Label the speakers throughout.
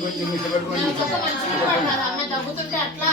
Speaker 1: కొంచెం ఇష్టపడుకోండి
Speaker 2: అమ్మ తగ్గుతుంటే అట్లా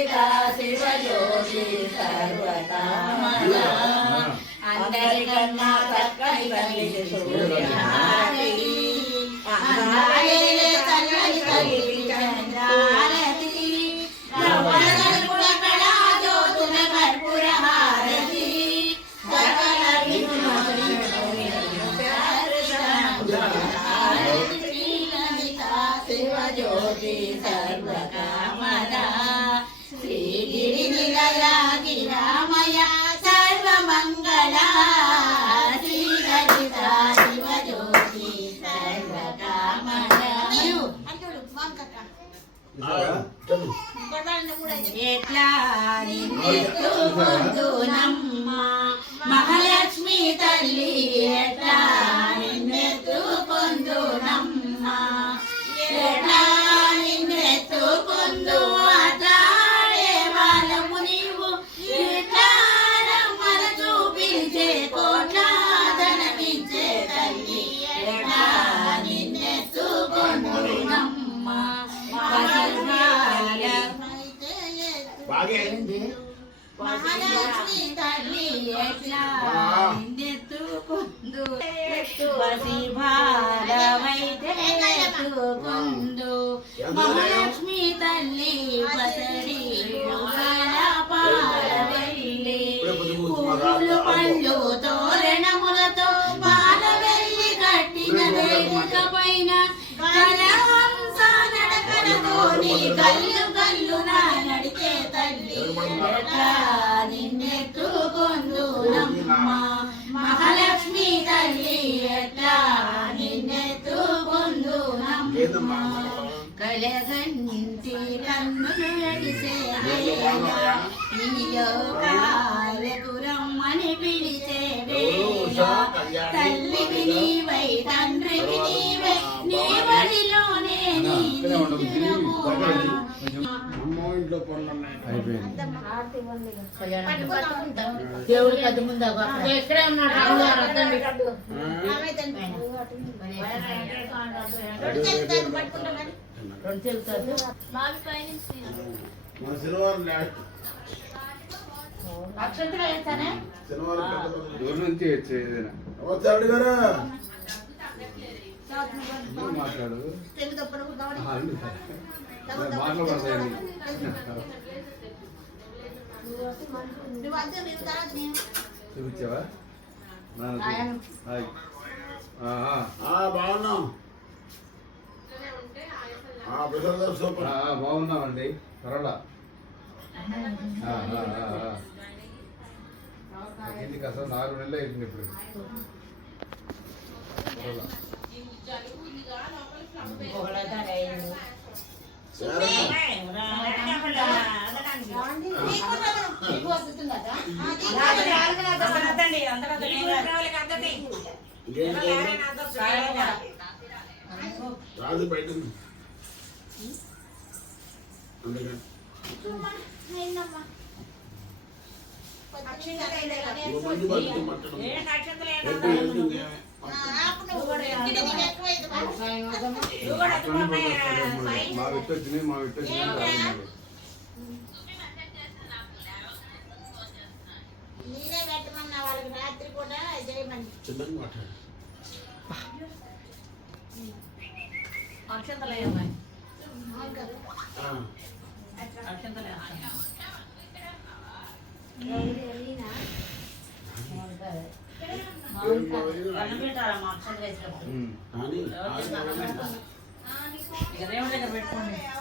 Speaker 3: శ్రీలలిత శివజ్యోతి సర్వకామల అందరికన్నా చక్కని తల్లి సర్వమంగళ శ్రీలలిత శివజ్యోతి ఎట్లా మహాలక్ష్మి తల్లి ఎట్లా
Speaker 1: బాగే
Speaker 3: మహాలక్ష్మి తల్లి ఎట్లా నిన్నెత్తుకుందు పసి భారమైతే ఎత్తుకుందు. మహాలక్ష్మి తల్లి పసడి పాలవెల్లి. పువ్వులు పళ్ళు తోరణములతో పాలవెల్లి కట్టిన వేదిక పైన కలహంస కల్లు నా తల్లి ఎట్లా నిన్నెత్తుకొందు నమ్మ మహాలక్ష్మి తల్లి ఎట్లా నిన్నెత్తుకొందు నమ్మ కలగంటి కన్నులు నడిసే రమ్మని పిలిచే వేళ. తల్లివి నీవై తండ్రివి నీవై నీ బడిలోనే నీ
Speaker 1: ఇంట్లో పనులు ఉన్నాయి.
Speaker 2: దేవుడి కది ముందు ఎక్కడే ఉన్నాడు
Speaker 1: శనివారం
Speaker 4: నుంచి
Speaker 1: నమస్తే ఆవిడ గారు
Speaker 4: నువ్వు మాట్లాడు ఆహా, అల్లు. మాట్లాడతాయి చూపించావా నాన్న చూ- హాయ్.
Speaker 1: బాగున్నాం ఆ, ప్రసాద్ గారు
Speaker 4: బాగున్నామండి పర్వాలా
Speaker 2: ఇంటికి అసలు నాలుగు నెలలు అయిపోయింది ఇప్పుడు పొరల.
Speaker 5: రాదు బయట ఉంది. అందుకని
Speaker 2: మా విట్ట వచ్చినాయి మా విట్ట వచ్చినాయి
Speaker 6: మీరే పెట్టమన్నా వాళ్ళకి రాత్రి పూట చేయమని
Speaker 5: చిన్నగా మాట్లాడు
Speaker 6: కదా
Speaker 5: ఆ.
Speaker 6: ఎవరు
Speaker 7: Ganemos la que responde.